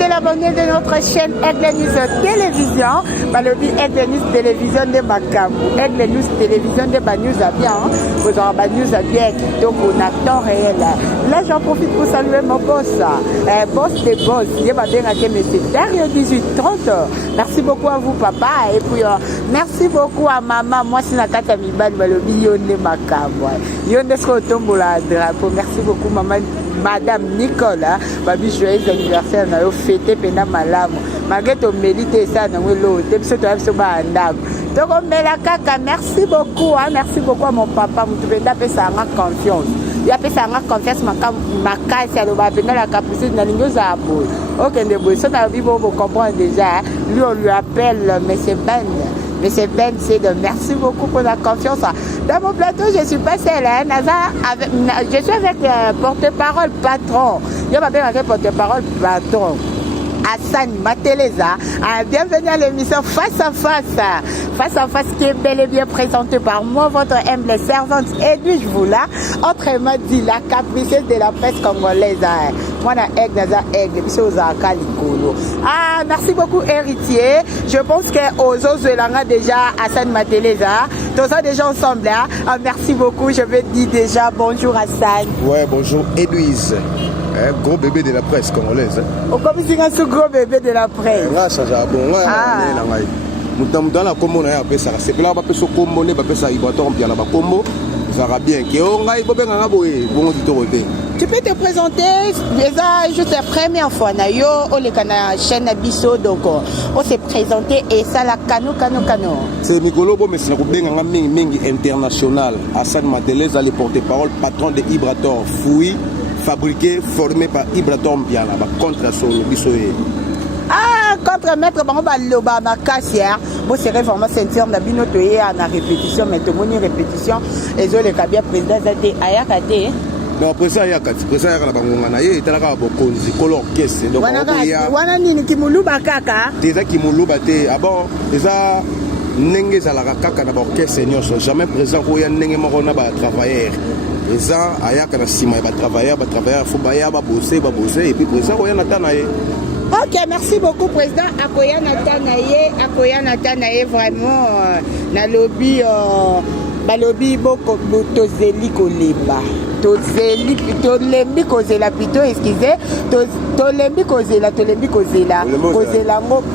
de l'abonné de notre chaîne Aigle News Télévision. Balobi Aigle News Télévision de Macam. Aigle News Télévision de Banews à bien. Vous aurez Banews à bien. Donc on a temps réel. Là j'en profite pour saluer mon boss. Boss des boss. Il y a bien à monsieur Dario 1830. Merci beaucoup à vous papa. Et puis merci beaucoup à maman. Moi c'est la carte à mi ban Balobi Yonde Macam. Yonde Skotombo la drapeau. Merci beaucoup maman. Madame Nicolas, babi joyeux anniversaire na yo fêté pena malamu. Malgré ton mérite ça na welo, depuis toi so ba ndam. Donc mela kaka, merci beaucoup à mon papa, mutubenda pesa nga confiance. Il a pesa nga confiance makasi ya loba pena la capacité na lingo za boy. OK ndebo so na bibo vous comprendre déjà. Lui on lui appelle monsieur Ben. Mais c'est Ben, c'est de merci beaucoup pour la confiance. Dans mon plateau, je ne suis pas seule. Je suis avec le porte-parole patron. Je m'appelle avec le porte-parole patron. Hassan Mateleza. Bienvenue à l'émission Face à Face. Face à Face qui est bel et bien présentée par moi, votre humble servante Edwige Voula. Autrement dit, la capricieuse de la presse congolaise. Moi, merci beaucoup, héritier. Je pense qu'aux autres, déjà Hassan Mateleza. Tous ça déjà ensemble. Merci beaucoup. Je vais dire déjà bonjour Hassan. Ouais, bonjour Edwige. Gros bébé de la presse congolaise. Oh, comme si c'est un gros bébé de la presse. Ça, j'ai bon. Dans la combo, c'est que là, on peut se combo, on peut se ibaton, bien là-bas, combo. Ça va bien. Tu peux te présenter déjà juste la première fois na yo on les canal chaîne Abisso donc on s'est présenté et ça la cano. C'est Mikolo mais c'est un mingi international. Hassan Mateleza le porte-parole patron de Ibrator Fouille fabriqué formé par Ibrator Mbiala contre son bisoé. Contre maître Bamba Loba Makasier, bon c'est vraiment ceinture na bino toye na répétition mais to moni répétition et zo le kabia président zate ayakate. Non après ça ayakate, après ça ayakana bangonga na ye etalaka bokonzi kolo orchestre donc wana nini kimuluba kaka. Déjà kimuluba te abo eza ndenge zalaka kaka na orchestre nyonso jamais présent ko ya ndenge moko na ba travailleur. Eza ayakana sima ba travailleur faut baya ba bosser et puis présent ko ya natana ye. Ok, merci beaucoup, Président. Akoya Natanaye, vraiment, na lobby, balobi boko tozeli koleba. Tolembi kozela plutôt, excusez. Tolembi kozela.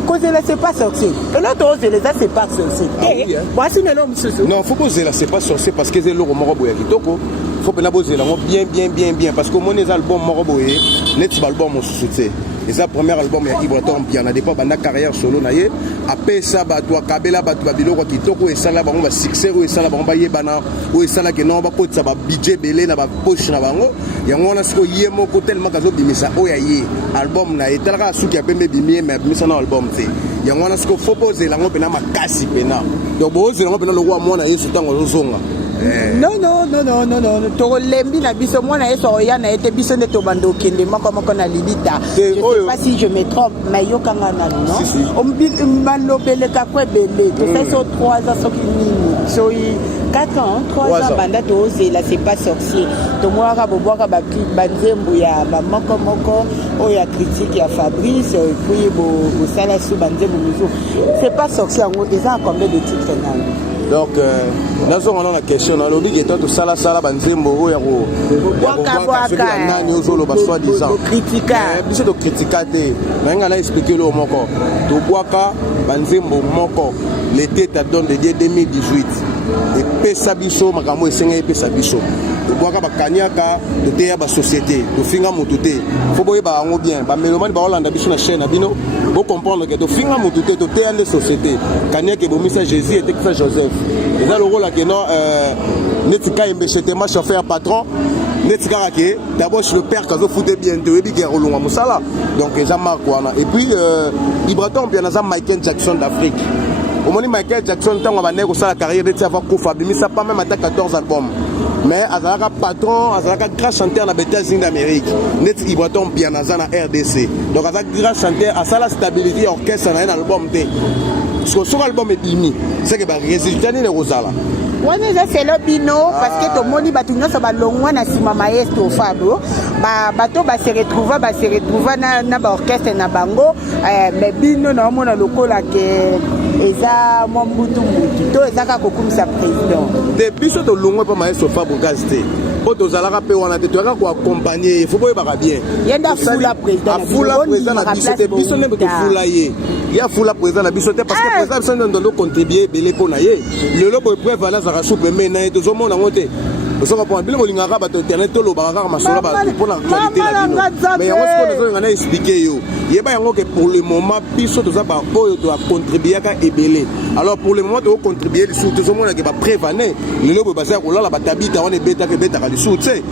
Kozela, c'est pas sorcier. Et l'autre, c'est pas sorcier. Voici le nom, non, faut kozela, c'est pas sorcier parce que c'est le morobo ya kitoko. Faut que kozela bien parce que mon album morobo net album mon soutien. Et ça premier album ya Ibrator Mbiala des pas banda carrière solo na ye après ça ba toi kabela ba toi biloko kitoko et ça là bango ba succès et ça là bango ba yebana ou ça là que non ba ko ça ba budget belé na ba poche na bango yango na siko ye moko tellement kazo bimisa o ya ye album na etalaka suki ya pembe bimie mais bimisa na album te yango na siko faut poser lango pena makasi pena donc boze lango pena lokwa mwana yesu tango lozonga. Non. Tolembi na biso mwana eso ya na ete biso ne tobando kende moko na libita. Je sais pas si je me trompe mais yo kanga na non. Ombi malobele ka kwebele. To ça so 3 ans so kinini. So 4 ans, 3 ans banda to là c'est pas sorcier. To moi ka boboka ba banzembu ya ba moko o ya critique ya Fabrice puis bo sala sou banzembu muzo. C'est pas sorcier ngo eza combien de titres na. Donc, nous avons la question. Nous avons dit que tout ça, banzembo, soi-disant. Nous avons critiqué. Nous avons expliqué le moko. Tout boaka, banzembo moko. L'été t'a donné de 2018. Et Pesabiso, Makamo et Senga et Pesabiso. Tout boaka, Kanyaka, de Théa, la société. Tout finga moutouté. Faut bien. Mélomane, Hollande, Biso, la chaîne, Abino. Vous comprendre que tout finga moutouté, tout Théa, la société. Kanyaka, Bomisa, Jésus et Texas Joseph. Et là, le rôle que non, Netika et ma chauffeur patron, Netika d'abord je le père quand je foutais bien de Rolong Moussala. Donc, ils marque. Et puis, Ibrator bien Michael Jackson d'Afrique. Au moment Michael Jackson, tant qu'on va naître la carrière de Tiafa Koufa, mais ça pas même à 14 albums. Mais Azalaka patron, Azalaka grand chanteur dans les États-Unis d'Amérique. Net Ibrator bien dans la RDC. Donc, Azalaka grand chanteur, à ça la stabilité orchestre dans un album. Parce que sur l'album est fini, c'est que les résultats ne sont pas là. wana eza selo bino parce que tomoni bato nyonso balongwa na nsima maestro Fabio bato base retrouva na baorchestre na bango mais bino naomona lokola ke eza mwa mbutu to eza kaka kokumisa président de biso tolongwa mpa maestro Fabio gaz te po tozalaka mpe wana te toyaka koaccompagne ye fo boyebaka bien yenda afula président na biso te biso nde tofula ye ye afula président na biso te parce que président biso nde ndondo contribue ebele mpo na ye lelo boye preuve ana azaka soupe me na ye tozomona yango te osoka biloko olingaka bato internet tolobaka kaka masolo bato mpo na actualité na bino mais yango sikoyo nazolinga na explike yo yeba yango ke pour le moment biso toza baoyo toacontribuaka ebele alors pour le moment tokocontribue lisusu tozomonake bapreuve ane lelo boye bazala kolala batabita wana ebetaka lisusu te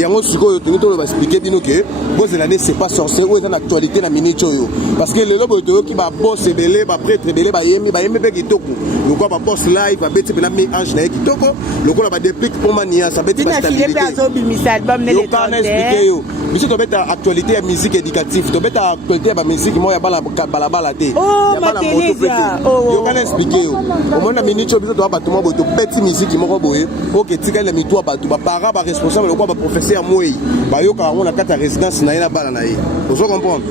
yango sikoyo tongi tolo baexplike bino ke bozela ne c'est pas sorcier oyo eza na actualité na minute oyo parce que lelo boye toyoki babos ebele baprêtre ebele bayembi mpe kitoko lokola babos live babeti mpena mi ange na ye kitoko lokola badéplique mpo maniasa beti bastabilité yo biso tobeta actualité ya musique éducative tobeta actualité ya bamusike moko ya balabala te ya bana moto pe te yokana explike yo omona minute oyo biso toa bato moko boye tobeti musike moko boye oke etikali na mitu ya bato bapara baresponsable lokola baprofesseur mwei bayokaka yango na kati ya résidence na ye na bana na ye ozo comprendre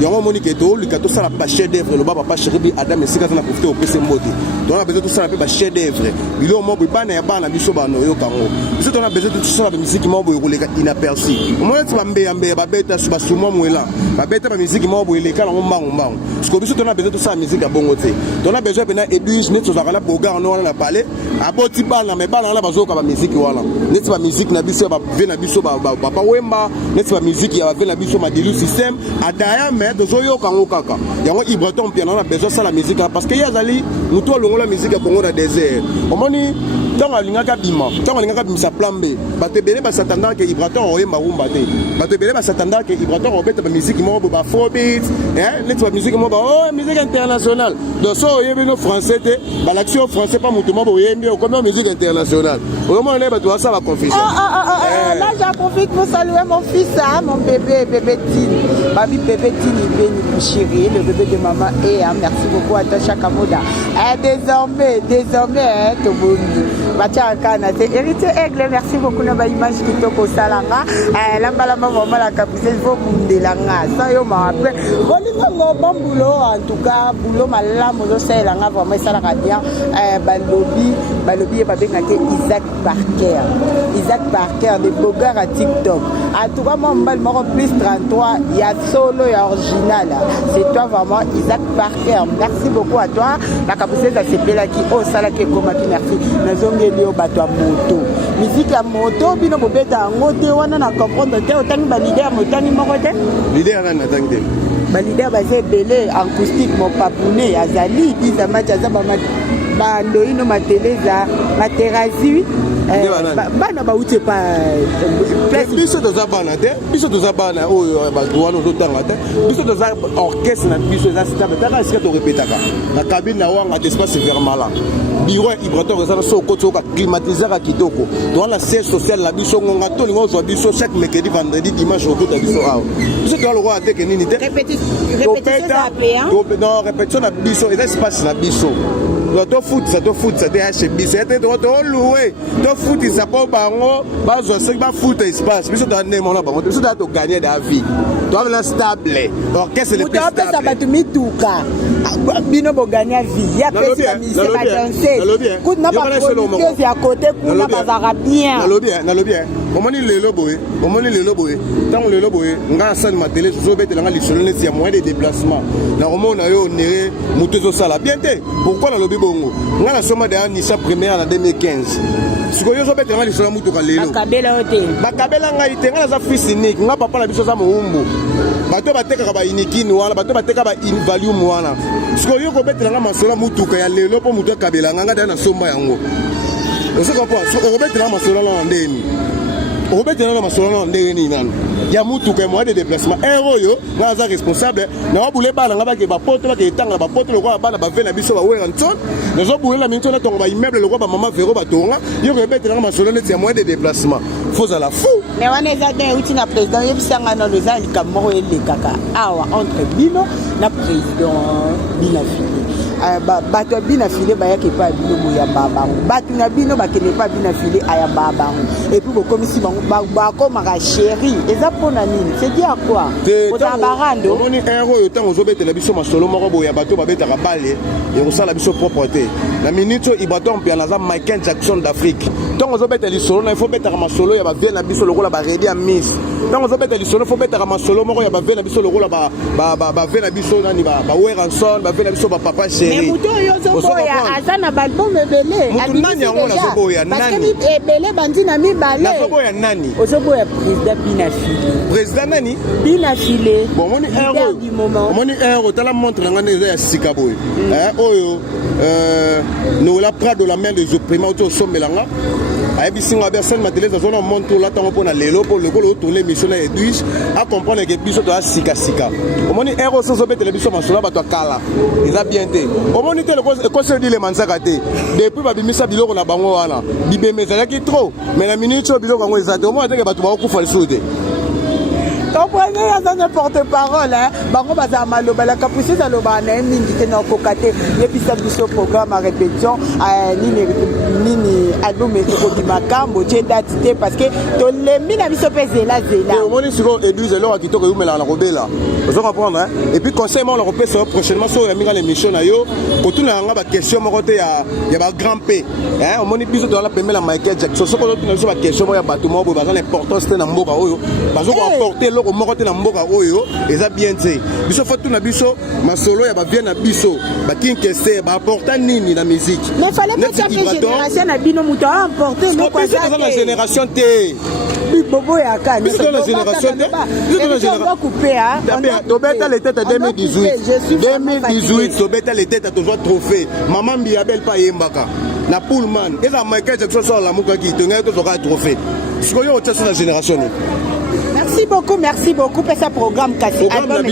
yango moni ke tolika tosala bachef d'œuvre loba papa cheribi adam esika aza na profite opesa mbote tona besoin tosala mpe bachef d'œuvre biloko moko boye bana ya bana biso bana oyoka yango biso tona besoin tosala bamusiki moko boye koleka inaperci omona ti bambeyambeya babeta basumwa mwela babeta bamusiki moko boye eleka nango mbangu parceke biso tona besoin tosala musike ya bongo te tona besoin mpena edwige neti tozalaka na bogar no wana na pale aboti bana me bana wana bazoyoka bamusiki wana neti bamusike na biso ya bave na biso bapa wemba neti bamusike ya bave na biso madelu système adaya me tozoyoka yango kaka yango ibraton mpiana wana besoin sala musike parce que ye azali motu alongola musike ya kongo na désert omoni ntango alingaka bimisa plan B bato ebele basatandaka ke ibraton oyemba rumba te bato ebele basatandaka ke ibraton obeta bamusike moko boye bafrobit neti bamusike moko musique internationale donc so oyembi no français te balakisi yo français pa motu moko oyembi okomi o musique internationale okomona naye bato basala confusion. Là j'en profite pour saluer mon fils, mon bébé Tini. Babi bébé Tini Beni Bouchiri, le bébé de maman. Et merci beaucoup à Tasha Kamoda. Désormais, Tobomi. Batia Kana, c'est héritier Aigle. Merci beaucoup na ba image kitoko salanga. Lambala maman la capitaine faut mundelanga. Ça yo ma après. Bolingo bon boulot en tout cas, boulot malamu lo selanga vraiment ça la bien. Balobi et babé ngate Isaac Barker de Bogar à TikTok. En tout cas, mon bal moro plus 33, il y a solo et original. C'est toi vraiment Isaac Barker. Merci beaucoup à toi. La capacité à se là qui oh ça là qui comment qui merci. Nous avons gagné au bateau à moto. Musique à moto, bino bobeta ngote wana na comprendre te autant ba leader motani moko te. Leader na tangte. Ba leader ba c'est belé acoustique mon papouné azali bizama chaza ba ndoino mateleza materazi bana bauti pa biso toza bana te biso toza bana oyo bato wana ozotanga te biso toza orchestre na biso eza stable taka esika torepetaka na cabine na wanga d'espace vermala bureau ya ibrator eza na so okoti oka climatisera kitoko towana siège social na biso ngonga tolinga ozwa biso chaque mercredi vendredi dimanche okota biso awa biso toya lokola teke nini te répétition na biso eza espace na biso tofutisa te hache biso ete toluwe tofutisa mpo bango bazwa soki bafuta espace biso toa ndemona bango biso toa toganye da vie toamena stable orchestre le plus stable utopesa bato mituka bino boganya vie yapesi bamise badanse kuna baproducteuse ya kote kuna bazaka bien nalobi omoni lelo boye ntango lelo boye nga na sani matele tozobetela nga lisolo neti ya moyen de déplacement nakomona yo onere moto ezosala bien te pourquoi nalobi bongo nga nasoma deya nisa première na 2015 sikoyo yo ozobetela nga lisolo ya mutuka lelo bakabela ngai te nga naza fils unique nga papa na biso aza moumbu bato batekaka bainikini wana bato bateka bainvalium wana sikoyo yo kobetela nga masolo ya mutuka ya lelo mpo moto akabelanga nga deya nasomba yango okobetela nga masolo na ndeni okobetela na masolo na ndenge nini nano ya mutuka moyen de déplacement oyo nga aza responsable nawabule bana nga bake bapoto bake etanga bapoto lokola bana bave na biso bawera nton nazobulela minto na tongo baimmeuble lokola bamama vero batonga yo koyebetelanga masolo neti ya moyen de déplacement fozala fou mais wana eza te euti na président yebisanga nano eza likambo moko elekaka awa entre bino na président bina fili bato bina filé ba yaki pa bino boyamba bango bato na bino bakene pa bina filé ayamba bango et puis bokomisi bango bakomaka chéri eza mpona nini c'est dire quoi ota barando omoni héros oyo ntango ozobetela biso masolo moko boye ya bato babetaka bale ekosala biso propre te na minute oyo ibato mpia naza Michael Jackson d'Afrique ntango ozobeta lisolo na ifo betaka masolo ya bavie na biso lokola baredi ya miss ntango ozobeta lisolo fo betaka masolo moko ya bavie na biso lokola bavie na biso nani baweranson bavie na biso bapapa chéri mutu oyo ozoboya aza na balbum ebele mutu nani yango nazoboya nani ebele bandi na mibale nazoboya nani ozoboya président bina filé président nani bina filé bon omoni héros tala montre nanga eza ya sika boye oyo nola prado la main des opprimés auto sombelanga ayebisinga personne mateleza zona montre la tango pona lelo po lekolo otourner mission na Edwige a comprendre que biso to sika omoni héros so betela biso masolo bato kala eza bien te omoni te le conseil dit le manzaka te depuis babimisa biloko na bango wana bibemeza yaki trop mais la minute biloko ngo eza te omoni te bato ba okufa liso te comprenez ça ne porte-parole hein bango baza maloba la capucine za loba na mingi te na kokate yebisa biso programme à répétition nini album ko makambo tie date te parce que to le mina biso pezela zela omoni siko Edwige lo akitoko yumela na kobela vous comprendre hein et puis conseil moi le repère prochainement sur la minga l'émission na yo kotuna nga ba question moko te ya ba grand P hein omoni biso to la pemela Michael Jackson soko to na biso ba question mo ya bato mo bo baza l'importance te na mboka oyo bazo ko apporter loko moko te na mboka oyo eza bien te biso fa tuna biso masolo ya ba bien na biso ba kinkese ba apporter nini na musique mais fallait pas chaque génération na bino muto a apporter no quoi ça la génération te bobo ya kani biso la génération te biso la génération couper hein tobeta les têtes 2018 tobeta les têtes toujours trophée maman Biabel pa yembaka na Pullman eza Michael Jackson so la muka ki tenga to zoka trophée siko yo tsa la génération merci beaucoup pour ce programme cassé album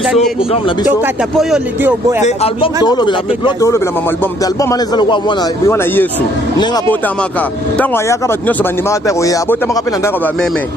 tokata po yo lede oboya album to lo mama album ana zalo kwa mwana Yesu nenga botamaka tango ayaka bat nyoso bandima ta ko ya botamaka pe na ndako ba meme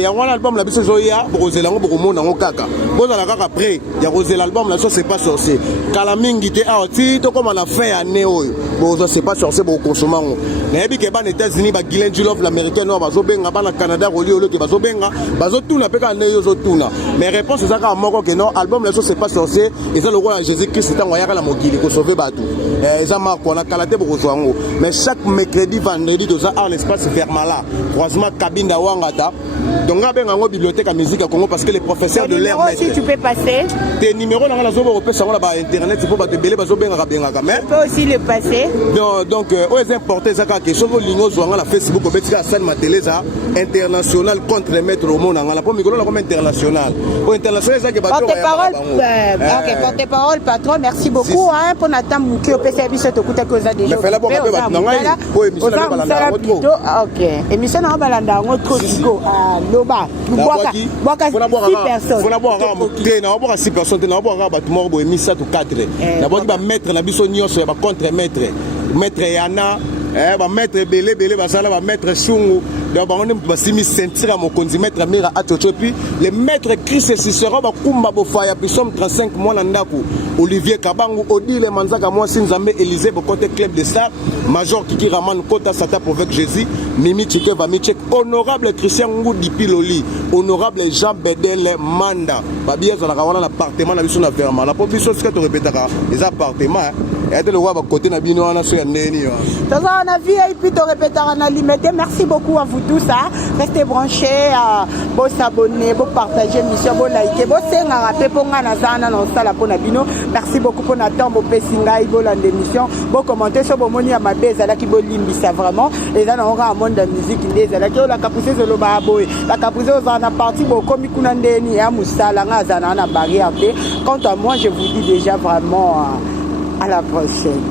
ya wana album la biso zoya bokozela ngo bokomona ngo kaka bozala kaka prêt ya kozela album la so c'est pas sorcier kala mingi te ti to koma na fin ya ne oyo bozo c'est pas sorcier bo consommer ngo na yebi ke ba na États-Unis ba Glenn Love l'américain no bazo benga ba na Canada ko liolo ke bazo benga bazo tuna pe ka ne yo zo tuna mais réponse c'est ça moko ke non album la so c'est pas sorcier et ça le roi Jésus-Christ tango yaka la mokili ko sauver batou eza marko na kala te bokozwa ngo mais chaque mercredi vendredi doza en espace Fermala croisement Kabinda Wangata donc nga benga ngo bibliothèque à musique à Congo parce que les professeurs de l'air maître si tu peux passer tes numéros na zo bo pesa ngala ba internet pour ba te belé bazo benga benga quand même tu peux aussi le passer donc aux importés ça ka question ko lingo zo ngala Facebook ko betika san mateleza international contre maître au monde ngala po mikolo comme international au international ça que ba porte-parole OK porte-parole patron merci beaucoup hein pour Nathan Muki au pesa biso to kuta ko za déjà mais fela bo ka ba ngai ko émission na balanda trop OK émission na balanda trop digo loba boaka 6 personnes fona boaka te na boaka 6 personnes na boaka ba tumo bo emisa to 4 na boaki ba mettre na biso nyonso ya ba contre maître yana ba maître belé ba sala ba maître sungu donc ba on ba simi sentir mon konzi maître mira atocho puis les maîtres Christ Cicero ba kumba bo faya puis somme 35 mois na ndako Olivier Kabangu Odile Manzaka moi Sinzambe Élysée bo côté club de star major Kiki Raman Kota Sata avec Jésus Mimi Chike Vamichek honorable Christian Ngudi Piloli honorable Jean Bedel Manda ba bieza la kawana l'appartement na biso na ferma la population ce que tu répétera les appartements et de le voir côté na bino na so ya neni ça on a VIP to répétera na limité merci beaucoup à vous tous hein restez branchés bo s'abonner bo partager mission bo liker bo senga rapé po nga na zana na sala po na bino merci beaucoup pour Nathan bo pesinga bo la émission bo commenter so bo moni ya mabeza la ki bo limbisa vraiment les gens on a un monde de musique ndeza la ki la kapuse zo lo ba boy la kapuse zo na partie bo komi kuna ndeni ya musala nga zana na barrière. Quant à moi je vous dis déjà vraiment à la prochaine.